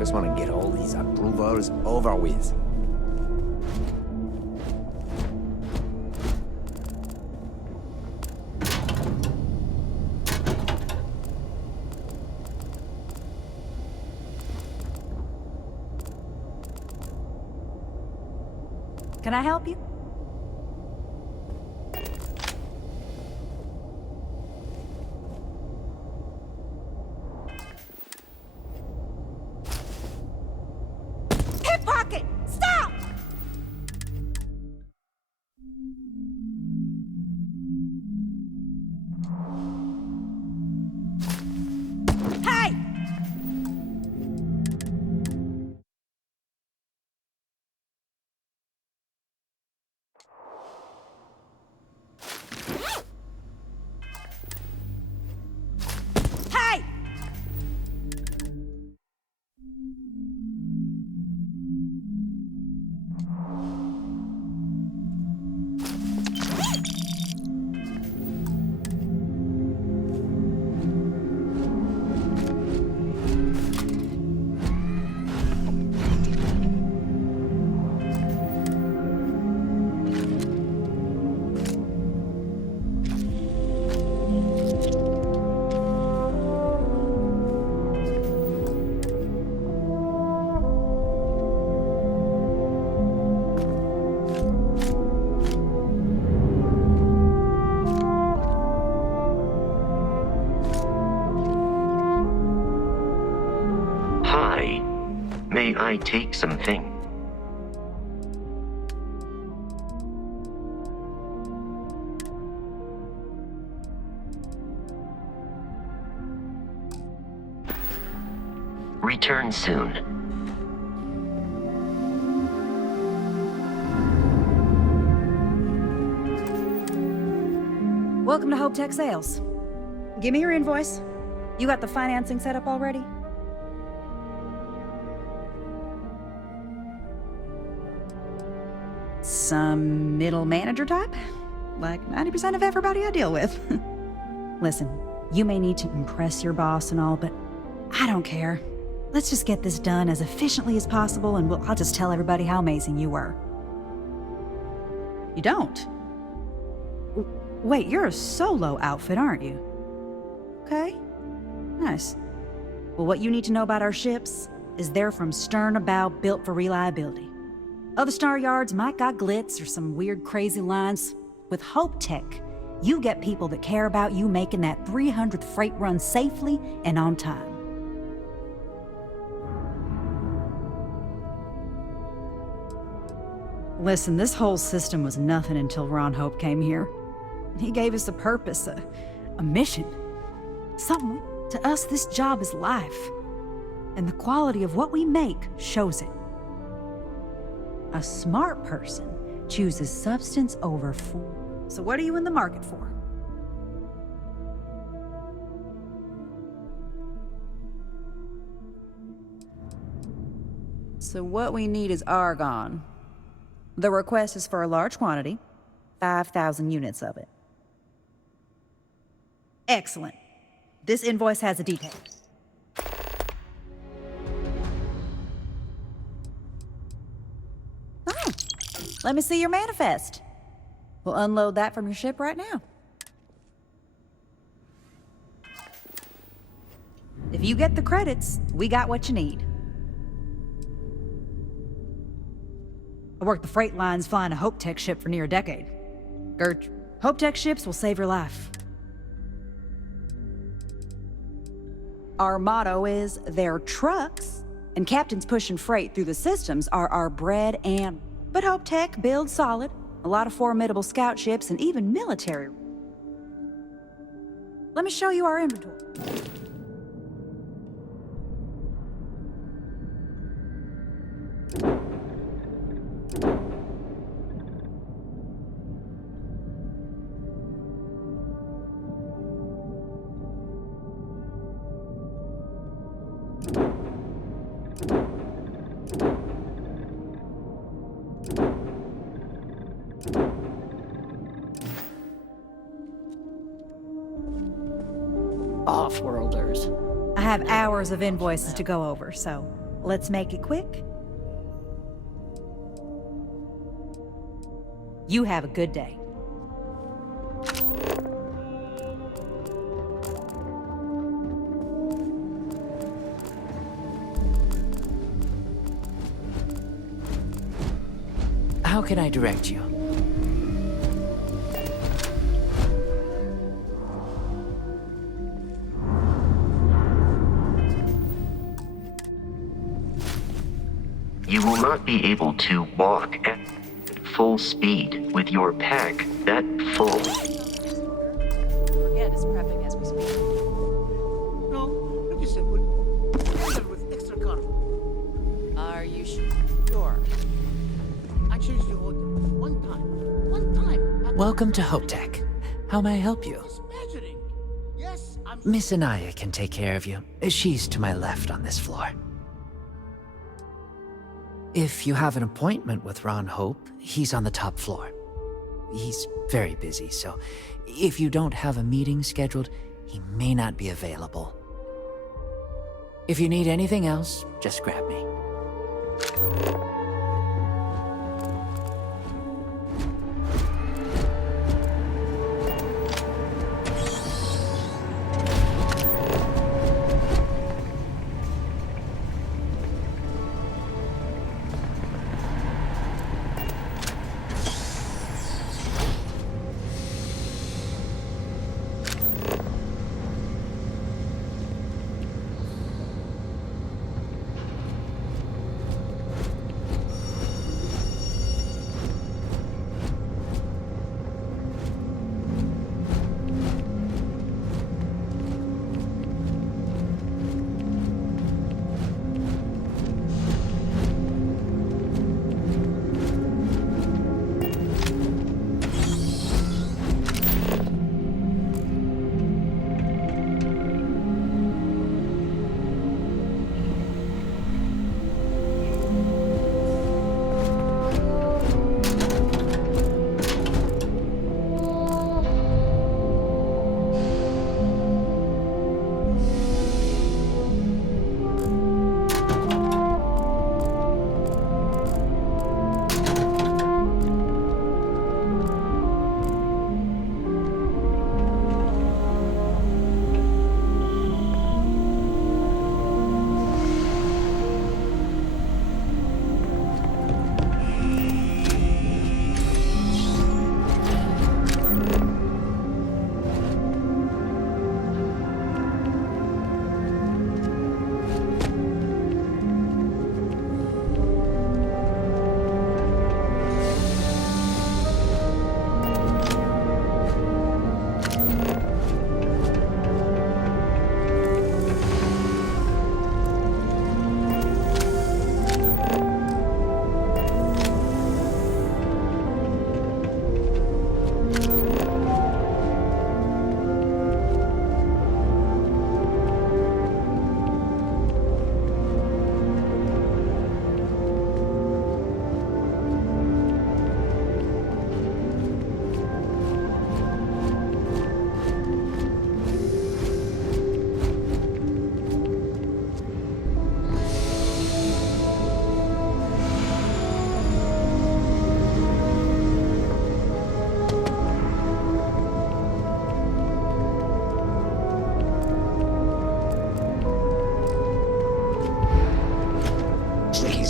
Just want to get all these approvals over with. Can I help you? Pickpocket! Stop! Hey! Hey! Hi, may I take something? Return soon. Welcome to Hope Tech Sales. Give me your invoice. You got the financing set up already? Some middle manager type? Like 90% of everybody I deal with. Listen, you may need to impress your boss and all, but I don't care. Let's just get this done as efficiently as possible, and I'll just tell everybody how amazing you were. You don't? Wait, you're a solo outfit, aren't you? Okay. Nice. Well, what you need to know about our ships is they're from stern to bow, built for reliability. Other star yards might got glitz or some weird crazy lines. With Hope Tech, you get people that care about you making that 300th freight run safely and on time. Listen, this whole system was nothing until Ron Hope came here. He gave us a purpose, a mission. Something, to us, this job is life. And the quality of what we make shows it. A smart person chooses substance over food. So what are you in the market for? So what we need is argon. The request is for a large quantity, 5,000 units of it. Excellent. This invoice has a detail. Oh, let me see your manifest. We'll unload that from your ship right now. If you get the credits, we got what you need. I worked the freight lines flying a Hope Tech ship for near a decade. Gert, Hope Tech ships will save your life. Our motto is, they're trucks, and captains pushing freight through the systems are our bread and... But Hope Tech builds solid, a lot of formidable scout ships, and even military. Let me show you our inventory. Off-worlders. I have hours of invoices to go over, so Let's make it quick. You have a good day. How can I direct you? You will not be able to walk at full speed with your pack that full. Forget is prepping as we speak. No, pretty simple. Together with extra cargo. Are you sure? I changed the order. One time. Welcome to Hope Tech. How may I help you? Just measuring. Yes, I'm... Miss Anaya can take care of you. She's to my left on this floor. If you have an appointment with Ron Hope, he's on the top floor. He's very busy, so if you don't have a meeting scheduled, he may not be available. If you need anything else, just grab me.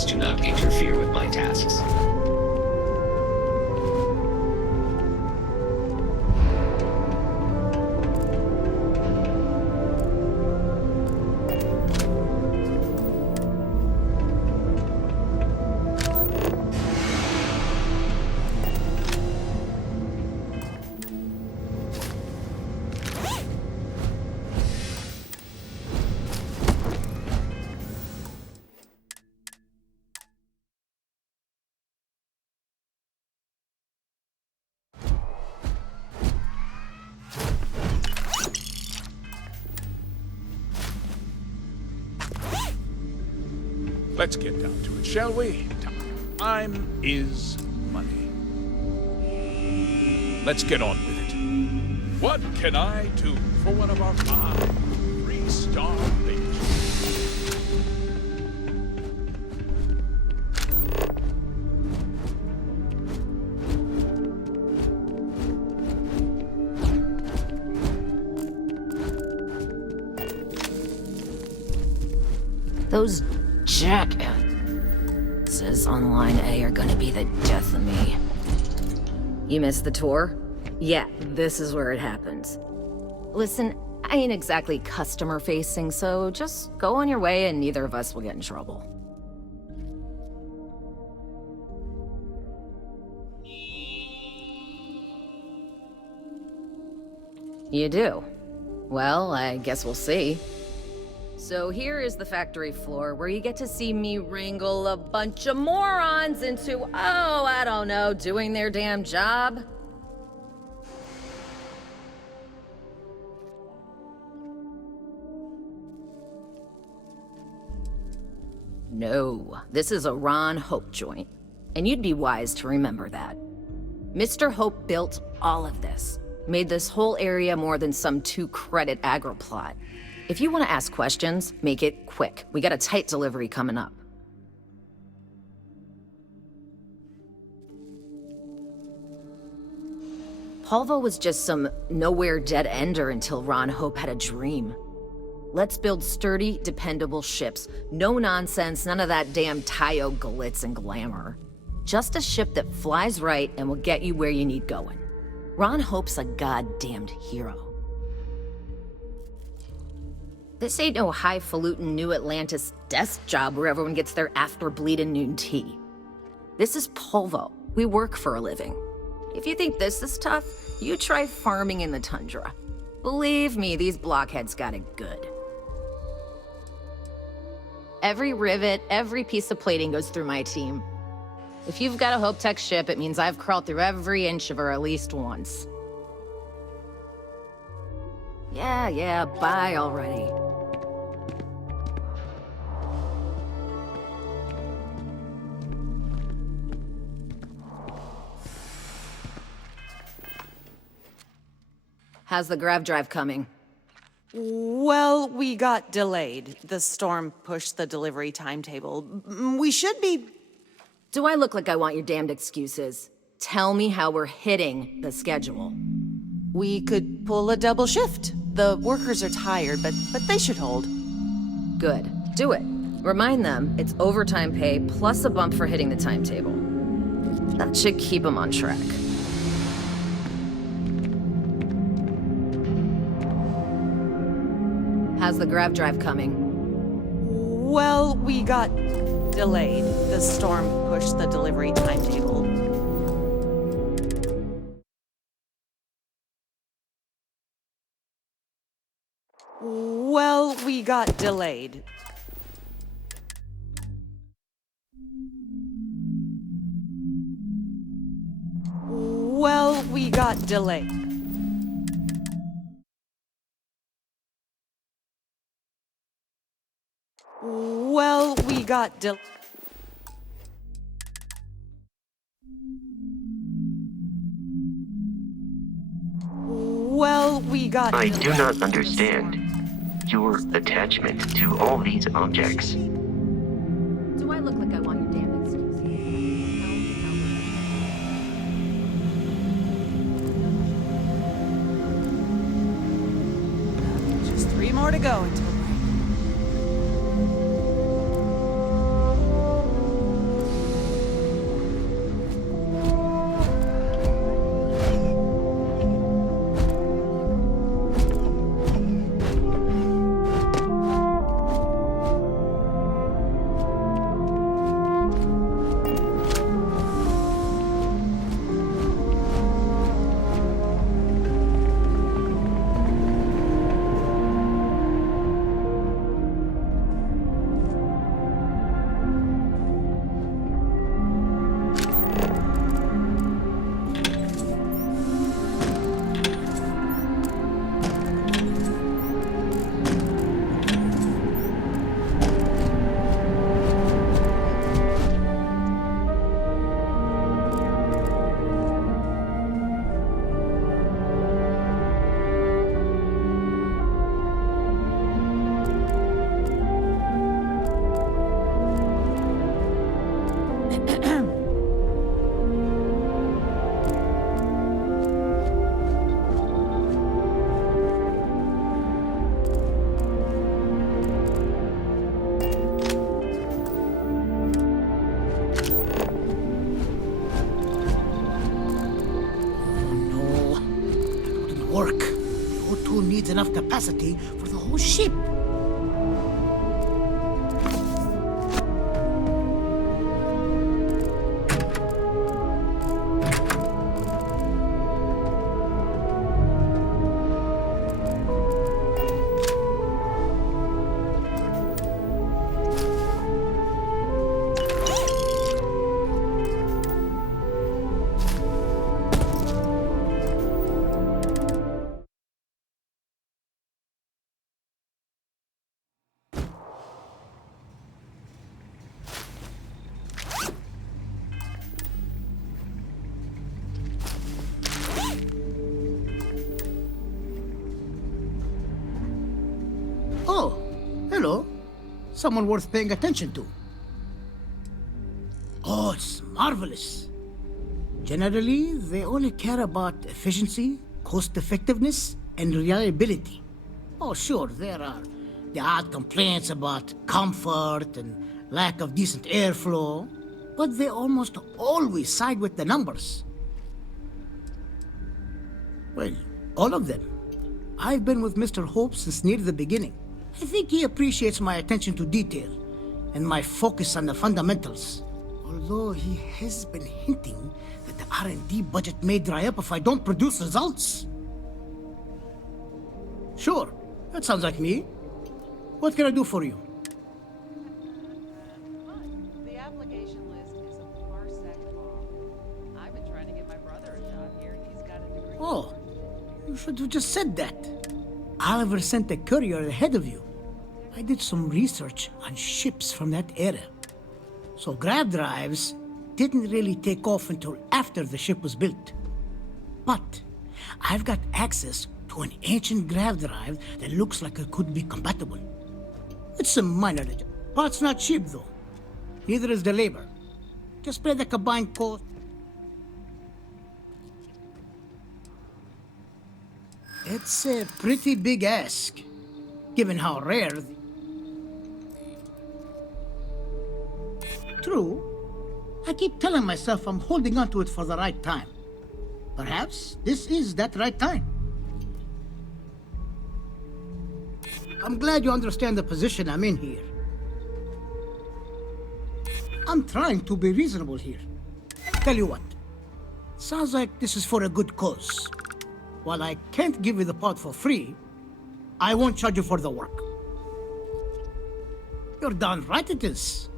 Do not interfere with my tasks. Let's get down to it, shall we? Time is money. Let's get on with it. What can I do for one of our 5 3-star pages? Those jackasses on line A are gonna be the death of me. You missed the tour? Yeah, this is where it happens. Listen, I ain't exactly customer-facing, so just go on your way and neither of us will get in trouble. You do? Well, I guess we'll see. So here is the factory floor, where you get to see me wrangle a bunch of morons into, oh, I don't know, doing their damn job. No, this is a Ron Hope joint, and you'd be wise to remember that. Mr. Hope built all of this, made this whole area more than some 2-credit aggro plot. If you want to ask questions, make it quick. We got a tight delivery coming up. Polvo was just some nowhere dead-ender until Ron Hope had a dream. Let's build sturdy, dependable ships. No nonsense, none of that damn Tayo glitz and glamour. Just a ship that flies right and will get you where you need going. Ron Hope's a goddamned hero. This ain't no highfalutin New Atlantis desk job where everyone gets their after-bleeding noon tea. This is Polvo. We work for a living. If you think this is tough, you try farming in the tundra. Believe me, these blockheads got it good. Every rivet, every piece of plating goes through my team. If you've got a Hope Tech ship, it means I've crawled through every inch of her at least once. Yeah, bye already. How's the grav drive coming? Well, we got delayed. The storm pushed the delivery timetable. We should be... Do I look like I want your damned excuses? Tell me how we're hitting the schedule. We could pull a double shift. The workers are tired, but they should hold. Good. Do it. Remind them it's overtime pay plus a bump for hitting the timetable. That should keep them on track. How's the grav drive coming? Well, we got delayed. The storm pushed the delivery timetable. Well, we got delayed. Well, we got delayed. Well, we got Well, we got I do not understand your attachment to all these objects. Do I look like I want your damn excuses? Just 3 more to go until break. work. The O2 needs enough capacity for the whole ship. Oh, hello. Someone worth paying attention to. Oh, it's marvelous. Generally, they only care about efficiency, cost effectiveness, and reliability. Oh, sure, there are the odd complaints about comfort and lack of decent airflow, but they almost always side with the numbers. Well, all of them. I've been with Mr. Hope since near the beginning. I think he appreciates my attention to detail and my focus on the fundamentals. Although he has been hinting that the R&D budget may dry up if I don't produce results. Sure, that sounds like me. What can I do for you? The application list is a parsec long. I've been trying to get my brother a job here, and he's got a degree. Oh, you should have just said that. Oliver sent a courier ahead of you. I did some research on ships from that era. So grav drives didn't really take off until after the ship was built. But I've got access to an ancient grav drive that looks like it could be compatible. It's a minor adjustment. Part's not cheap though. Neither is the labor. Just pay the combined cost. It's a pretty big ask, given how rare. True. I keep telling myself I'm holding on to it for the right time. Perhaps this is that right time. I'm glad you understand the position I'm in here. I'm trying to be reasonable here. Tell you what, sounds like this is for a good cause. While I can't give you the part for free, I won't charge you for the work. You're darn right it is.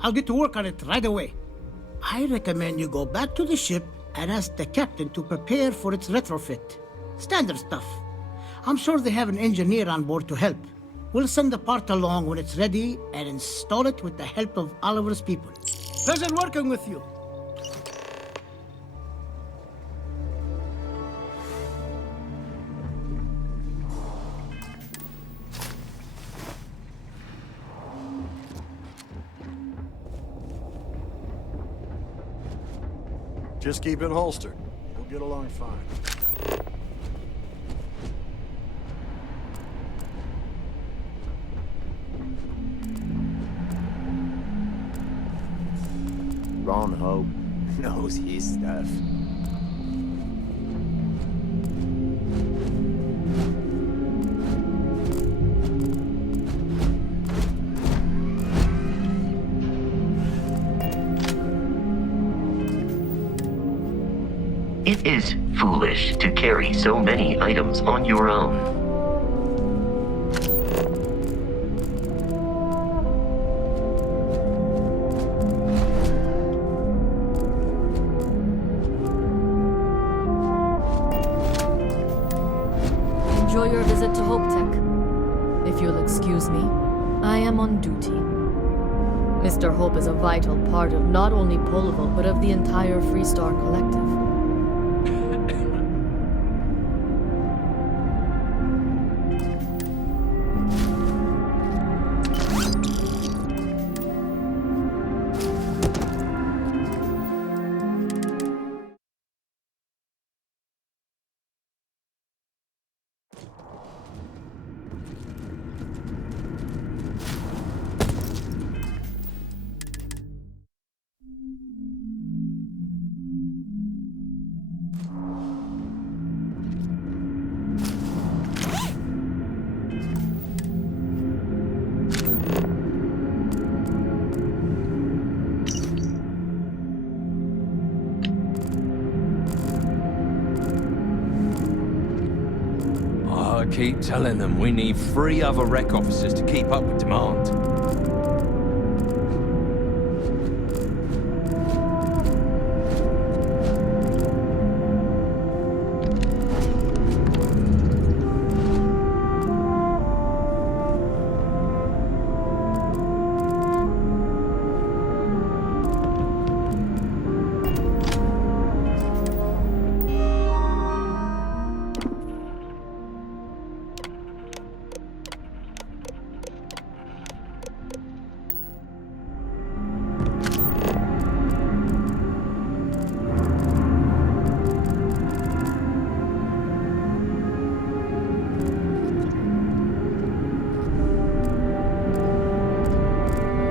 I'll get to work on it right away. I recommend you go back to the ship and ask the captain to prepare for its retrofit. Standard stuff. I'm sure they have an engineer on board to help. We'll send the part along when it's ready and install it with the help of Oliver's people. Pleasure working with you. Just keep it holstered. We'll get along fine. Ron Hope knows his stuff. It is foolish to carry so many items on your own. Enjoy your visit to Hope Tech. If you'll excuse me, I am on duty. Mr. Hope is a vital part of not only Polvo, but of the entire Freestar Collective. I keep telling them we need 3 other rec officers to keep up with demand.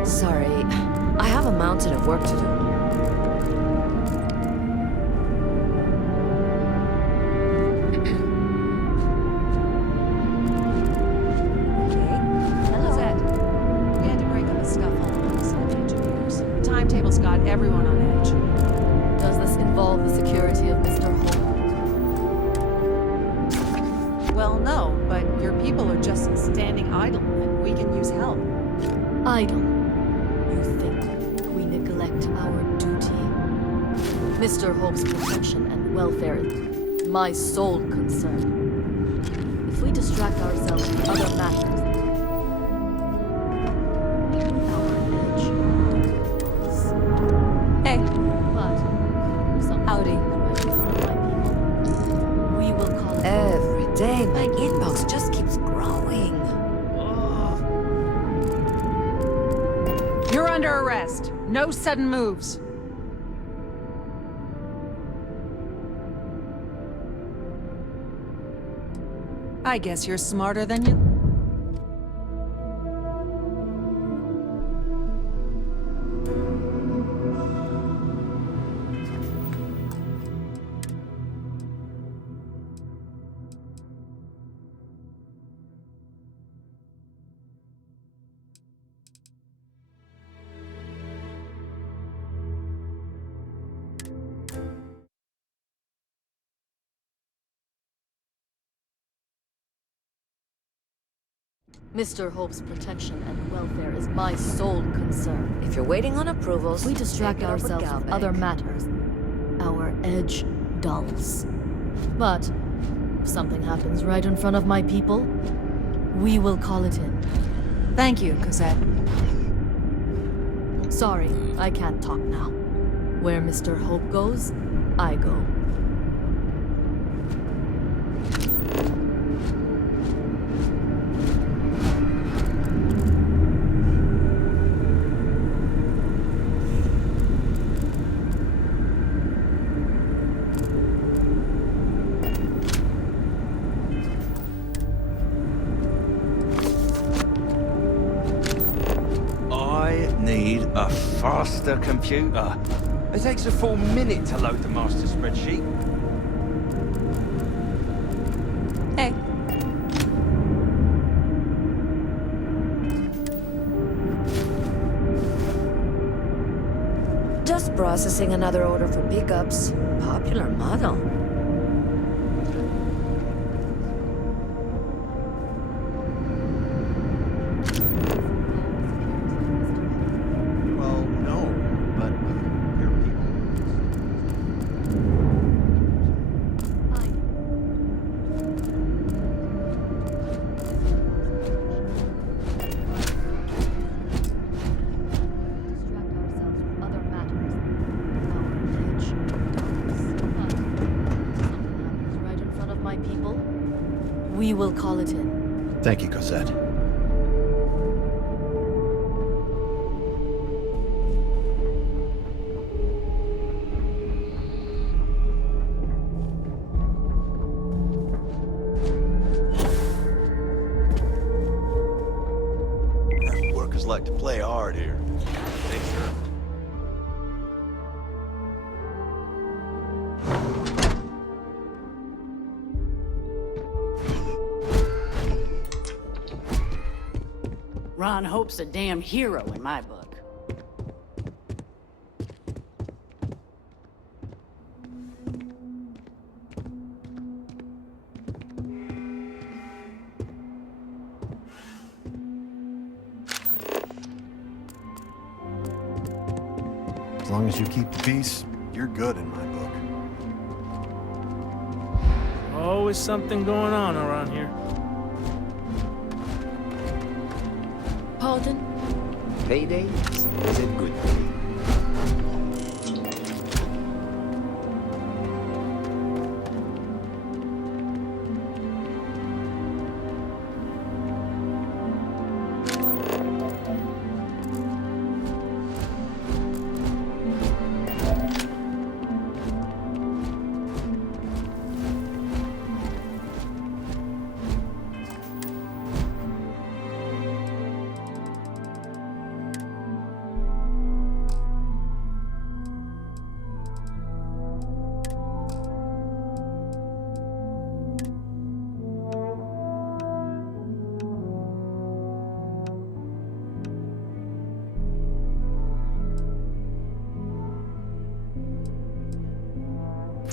Sorry, I have a mountain of work to do. Hello, Ed. We had to break up a scuffle among some engineers. The timetable's got everyone on edge. Does this involve the security of Mr. Hope? Well, no, but your people are just standing idle, and we can use help. Idle. You think we neglect our duty? Mr. Hope's protection and welfare is my sole concern. If we distract ourselves with other matters, our edge dulls. Hey, But something howdy. we will call it Every day, my inbox just keeps growing. You're under arrest. No sudden moves. I guess you're smarter than you. Mr. Hope's protection and welfare is my sole concern. If you're waiting on approvals, We distract take it up with ourselves with Galbank. other matters. Our edge dulls. But if something happens right in front of my people, we will call it in. Thank you, Cosette. Sorry, I can't talk now. Where Mr. Hope goes, I go. I need a faster computer. It takes a full minute to load the master spreadsheet. Hey. Just processing another order for pickups. Popular model. Well, no, but your people. We will call it in. Thank you, Cosette. Workers like to play hard here. They sure. Ron Hope's a damn hero in my book. long as you keep the peace, you're good in my book. Always something going on around here. Pardon? Payday is a good day.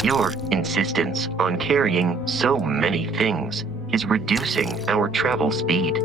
Your insistence on carrying so many things is reducing our travel speed.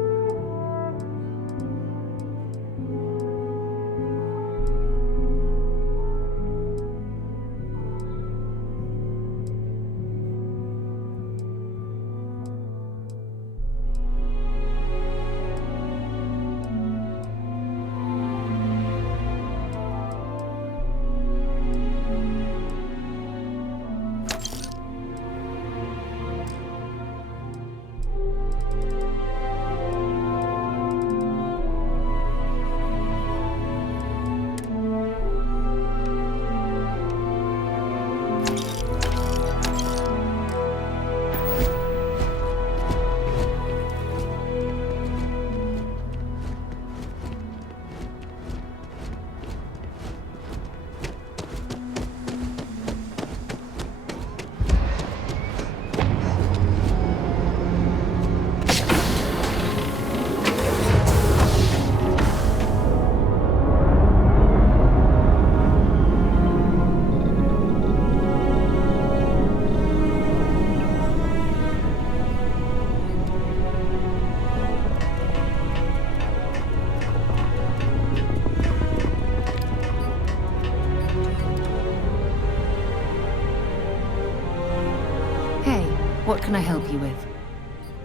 What can I help you with?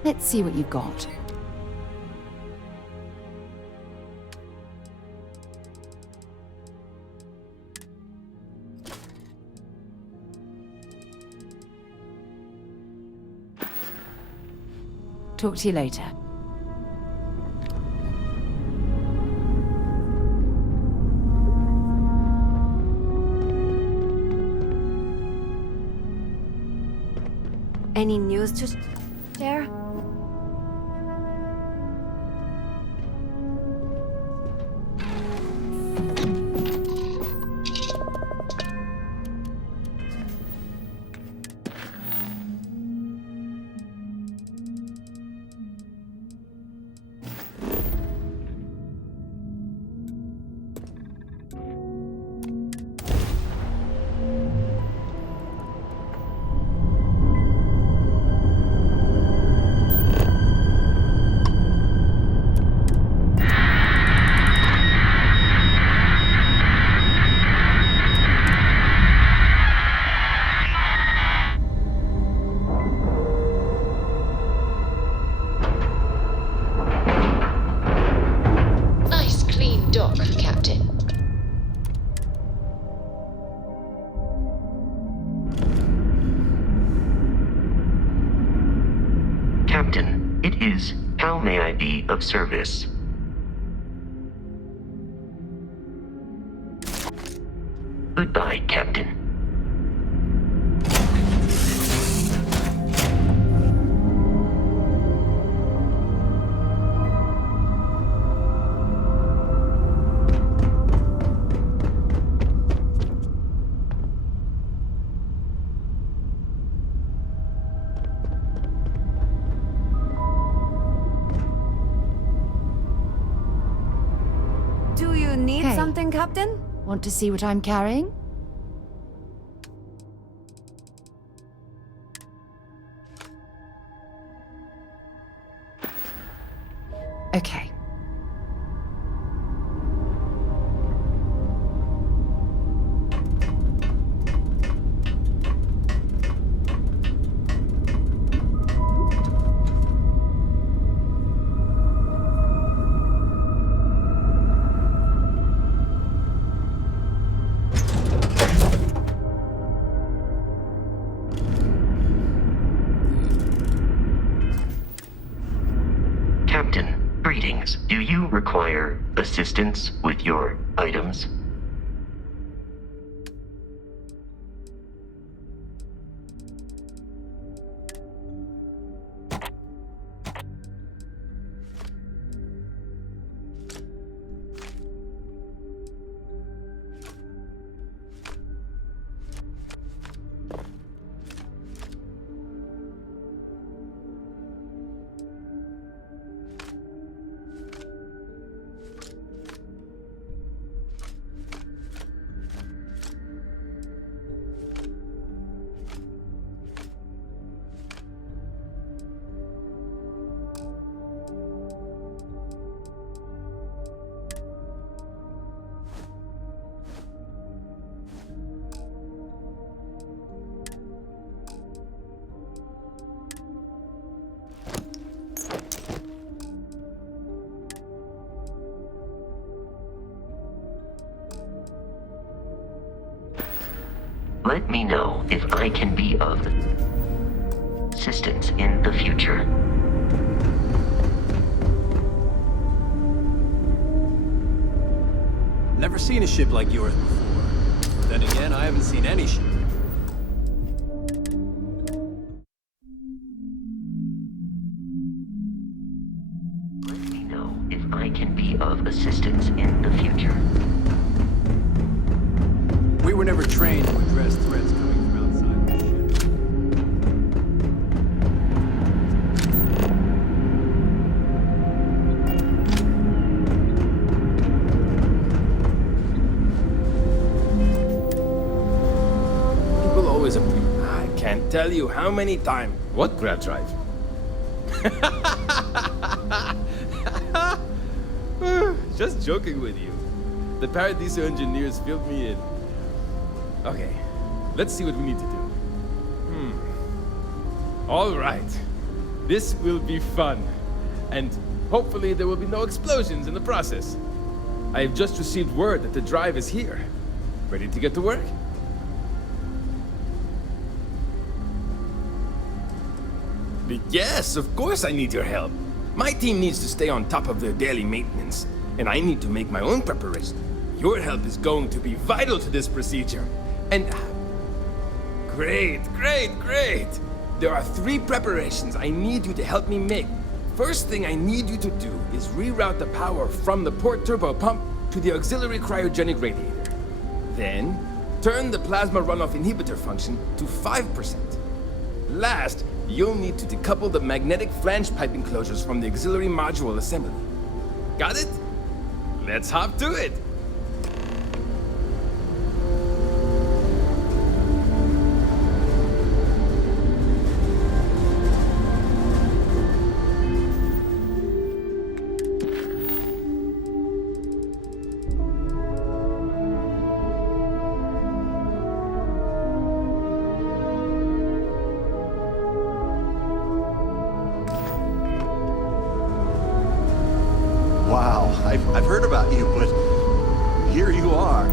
Let's see what you've got. Talk to you later. Any news to share? Captain, it is. How may I be of service? Goodbye, Captain. Do you need something, Captain? Want to see what I'm carrying? Okay. Greetings. Do you require assistance with your items? Let me know if I can be of assistance in the future. Never seen a ship like yours before. Then again, I haven't seen any ship. Let me know if I can be of assistance in the future. We were never trained to address threats coming from outside our ship. People always I can't tell you how many times. What grab drive? Just joking with you. The Paradiso engineers filled me in. Okay, let's see what we need to do. All right. This will be fun. And hopefully there will be no explosions in the process. I have just received word that the drive is here. Ready to get to work? Yes, of course I need your help. My team needs to stay on top of their daily maintenance, and I need to make my own preparation. Your help is going to be vital to this procedure. And great. There are 3 preparations I need you to help me make. First thing I need you to do is reroute the power from the port turbo pump to the auxiliary cryogenic radiator. Then, turn the plasma runoff inhibitor function to 5%. Last, you'll need to decouple the magnetic flange pipe enclosures from the auxiliary module assembly. Got it? Let's hop to it! Wow, I've heard about you, but here you are.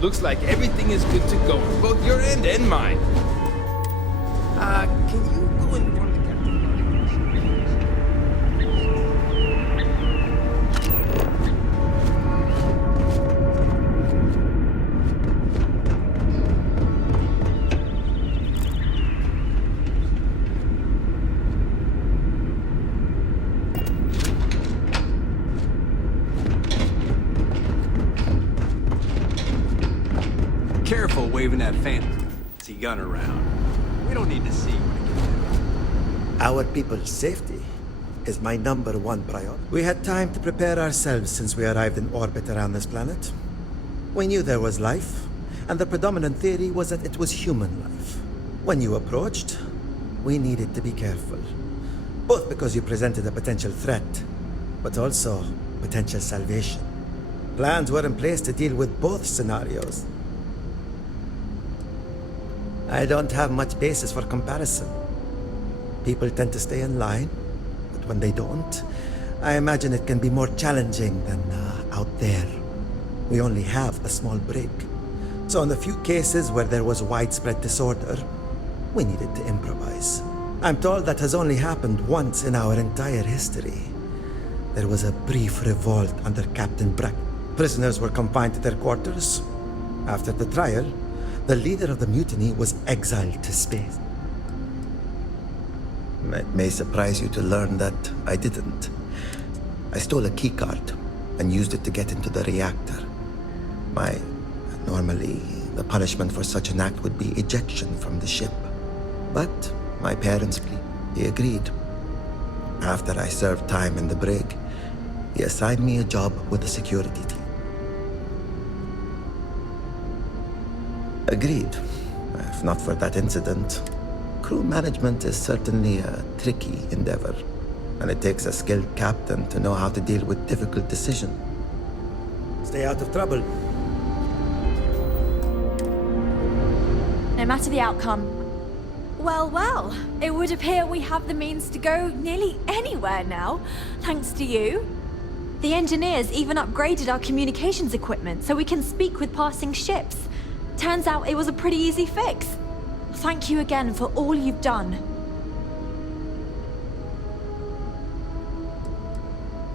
Looks like everything is good to go, on both your end and mine. Can you go inform the captain? Careful waving that fancy gun around. We don't need to see when it gets there. Our people's safety is my #1 priority. We had time to prepare ourselves since we arrived in orbit around this planet. We knew there was life, and the predominant theory was that it was human life. When you approached, we needed to be careful. Both because you presented a potential threat, but also potential salvation. Plans were in place to deal with both scenarios. I don't have much basis for comparison. People tend to stay in line, but when they don't, I imagine it can be more challenging than out there. We only have a small break. So in the few cases where there was widespread disorder, we needed to improvise. I'm told that has only happened once in our entire history. There was a brief revolt under Captain Brack. Prisoners were confined to their quarters. After the trial, the leader of the mutiny was exiled to space. It may surprise you to learn that I didn't. I stole a keycard and used it to get into the reactor. Normally, the punishment for such an act would be ejection from the ship. But my parents he agreed. After I served time in the brig, he assigned me a job with the security team. Agreed. If not for that incident, crew management is certainly a tricky endeavor, and it takes a skilled captain to know how to deal with difficult decisions. Stay out of trouble. No matter the outcome. Well, it would appear we have the means to go nearly anywhere now, thanks to you. The engineers even upgraded our communications equipment so we can speak with passing ships. Turns out it was a pretty easy fix. Thank you again for all you've done.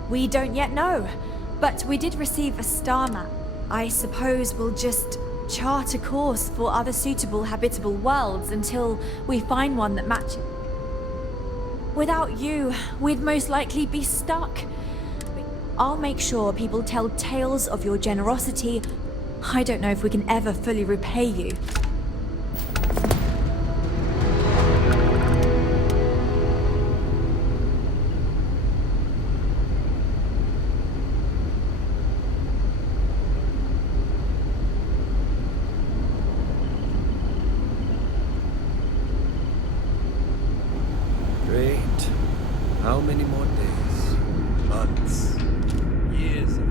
We don't yet know, but we did receive a star map. I suppose we'll just chart a course for other suitable habitable worlds until we find one that matches. Without you, we'd most likely be stuck. I'll make sure people tell tales of your generosity. I don't know if we can ever fully repay you. Great. How many more days? Months? Years of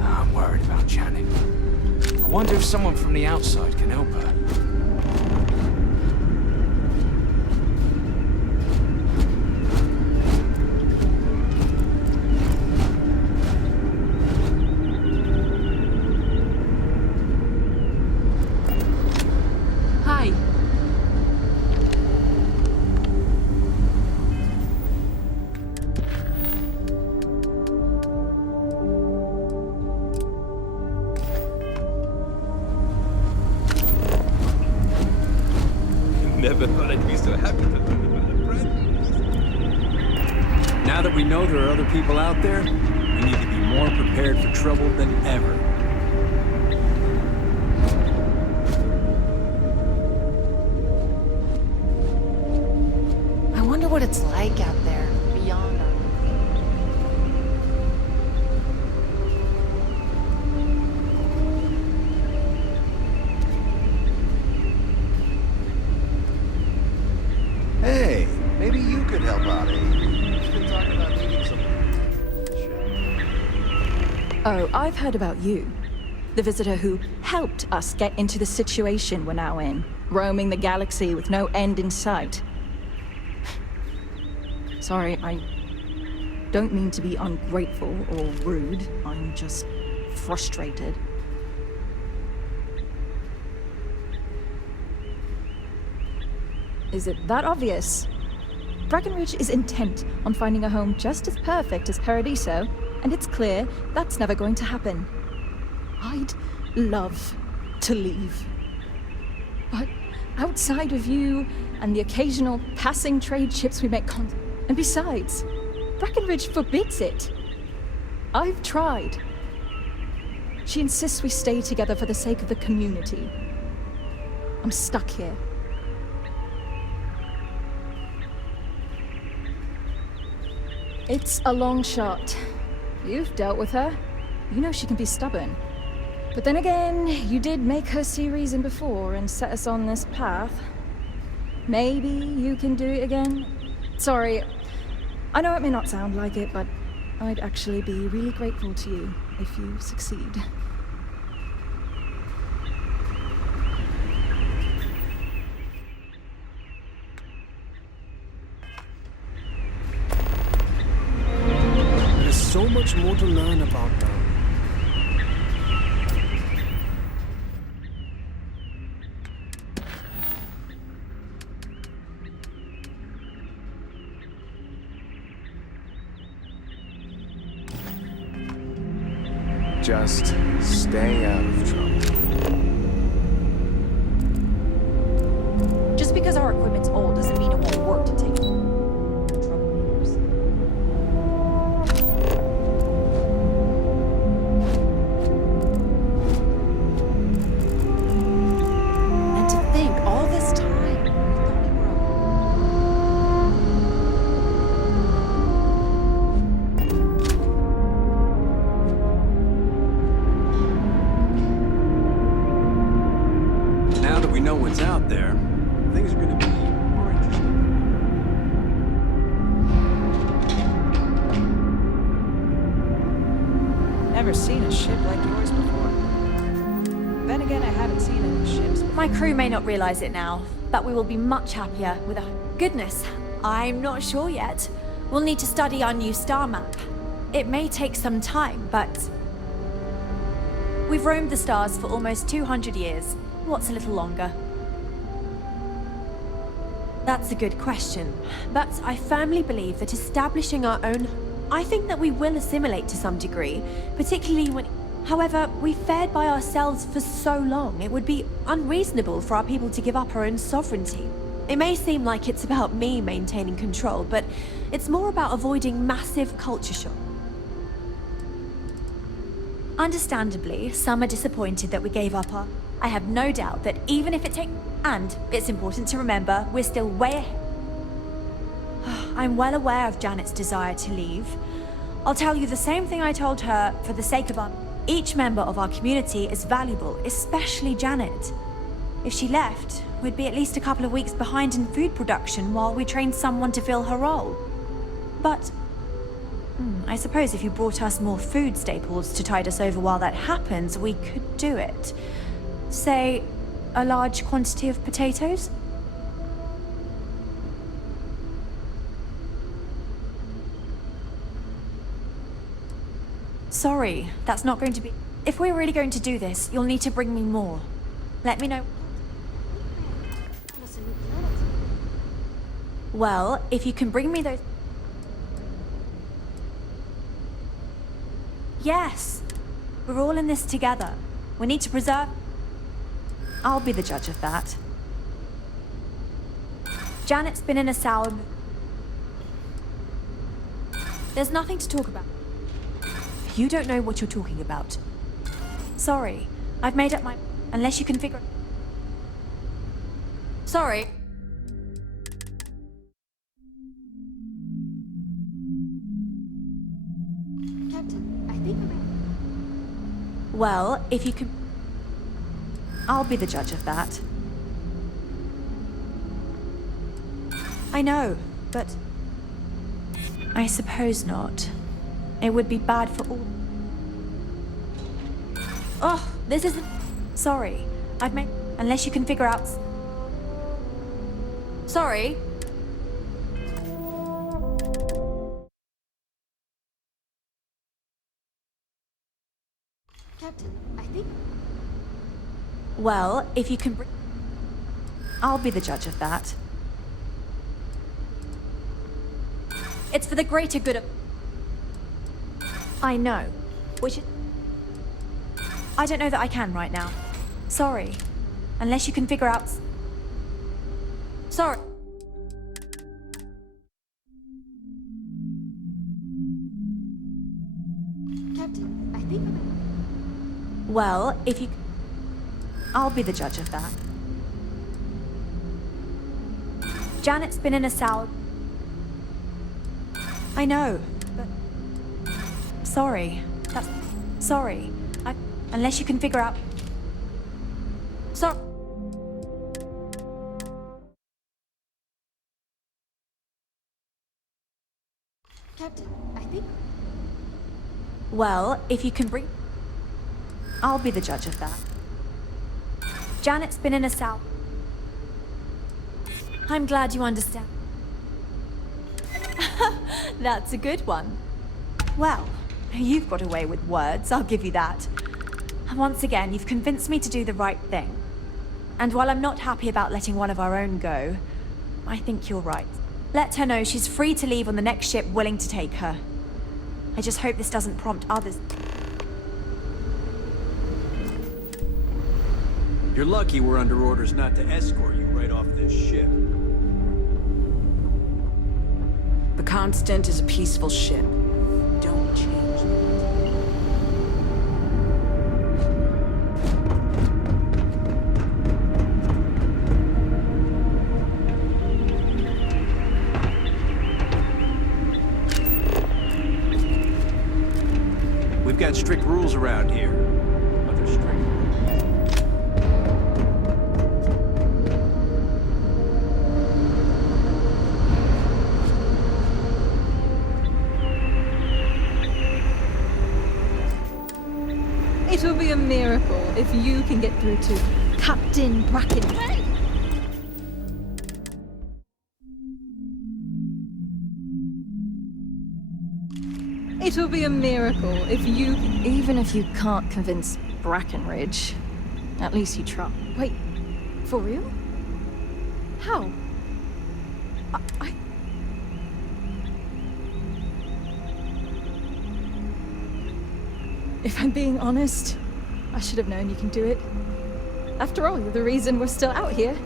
I'm worried about Janet. I wonder if someone from the outside can help her. Hi. Never thought I'd be so happy to learn about a friend. Now that we know there are other people out there, we need to be more prepared for trouble than ever. I wonder what it's like out there, beyond our... Hey, maybe you could help out, eh? You've been talking about me Oh, I've heard about you. The visitor who helped us get into the situation we're now in, roaming the galaxy with no end in sight. Sorry, I don't mean to be ungrateful or rude. I'm just frustrated. Is it that obvious? Breckenridge is intent on finding a home just as perfect as Paradiso, and it's clear that's never going to happen. I'd love to leave. But outside of you and the occasional passing trade ships we make and besides, Breckenridge forbids it. I've tried. She insists we stay together for the sake of the community. I'm stuck here. It's a long shot. You've dealt with her. You know she can be stubborn. But then again, you did make her see reason before and set us on this path. Maybe you can do it again? Sorry, I know it may not sound like it, but I'd actually be really grateful to you if you succeed. There's so much more to learn about them. Just stay out of trouble. Just because our equipment's old doesn't mean it won't work to take troublemakers. And to think, all this time, we thought we were Now that we know what's out there, things are going to be more interesting. Never seen a ship like yours before. Then again, I haven't seen any ships. My crew may not realize it now, but we will be much happier with a... Goodness, I'm not sure yet. We'll need to study our new star map. It may take some time, but... We've roamed the stars for almost 200 years. What's a little longer? That's a good question, but I firmly believe that establishing our own... I think that we will assimilate to some degree, particularly when... However, we've fared by ourselves for so long, it would be unreasonable for our people to give up our own sovereignty. It may seem like it's about me maintaining control, but it's more about avoiding massive culture shock. Understandably, some are disappointed that we gave up our... I have no doubt that even if it takes... And it's important to remember, we're still way ahead. I'm well aware of Janet's desire to leave. I'll tell you the same thing I told her for the sake of our... Each member of our community is valuable, especially Janet. If she left, we'd be at least a couple of weeks behind in food production while we trained someone to fill her role. But... I suppose if you brought us more food staples to tide us over while that happens, we could do it. Say, a large quantity of potatoes? Sorry, that's not going to be... If we're really going to do this, you'll need to bring me more. Let me know... Well, if you can bring me those... Yes! We're all in this together. We need to preserve... I'll be the judge of that. Janet's been in a sour... There's nothing to talk about. You don't know what you're talking about. Sorry, I've made up my... Unless you can figure... Sorry. Captain, I think I'm... Well, if you can... I'll be the judge of that. I know, but... I suppose not. It would be bad for all... Oh, this isn't... Sorry. I've made... Unless you can figure out... Sorry. Captain, I think... Well, if you can... I'll be the judge of that. It's for the greater good of... I know. Which is... I don't know that I can right now. Sorry. Unless you can figure out... Sorry. Captain, I think... Well, if you... I'll be the judge of that. Janet's been in a sour... I know, but... Sorry. That's... Sorry. Unless you can figure out... Sorry. Captain, I think... Well, if you can bring... I'll be the judge of that. Janet's been in a sour... I'm glad you understand. That's a good one. Well, you've got away with words, I'll give you that. Once again, you've convinced me to do the right thing. And while I'm not happy about letting one of our own go, I think you're right. Let her know she's free to leave on the next ship willing to take her. I just hope this doesn't prompt others. You're lucky we're under orders not to escort you right off this ship. The Constant is a peaceful ship. Don't change that. We've got strict rules around here. Other strict rules. It'll be a miracle if you can get through to Captain Bracken. Hey! It'll be a miracle if you... Even if you can't convince Brackenridge, at least you try. Wait, for real? How? I... If I'm being honest, I should have known you can do it. After all, you're the reason we're still out here.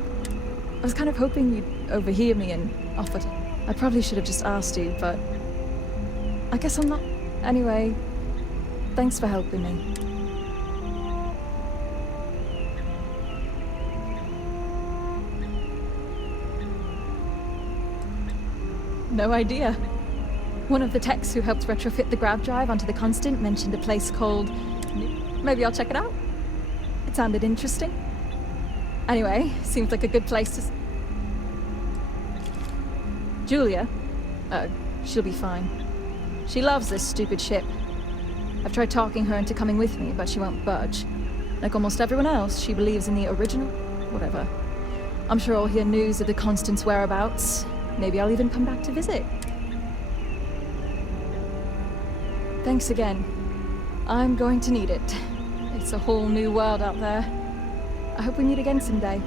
I was kind of hoping you'd overhear me and offer to... I probably should have just asked you, but... I guess I'm not... Anyway, thanks for helping me. No idea. One of the techs who helped retrofit the grav drive onto the Constant mentioned a place called... Maybe I'll check it out. It sounded interesting. Anyway, seems like a good place to... Julia? She'll be fine. She loves this stupid ship. I've tried talking her into coming with me, but she won't budge. Like almost everyone else, she believes in the original... whatever. I'm sure I'll hear news of the Constant's whereabouts. Maybe I'll even come back to visit. Thanks again. I'm going to need it. It's a whole new world out there. I hope we meet again someday.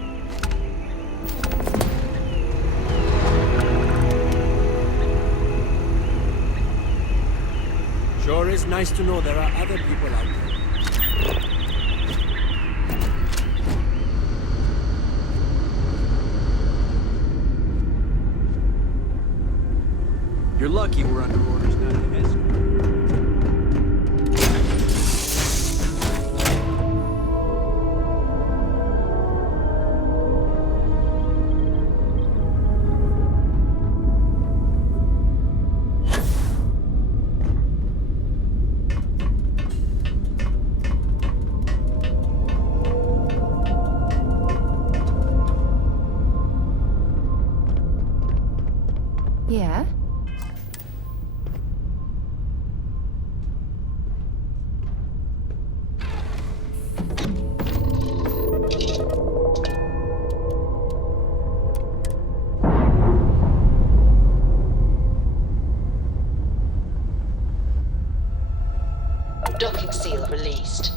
Sure is nice to know there are other people out there. You're lucky we're under orders not to escort. Yeah? Docking seal released.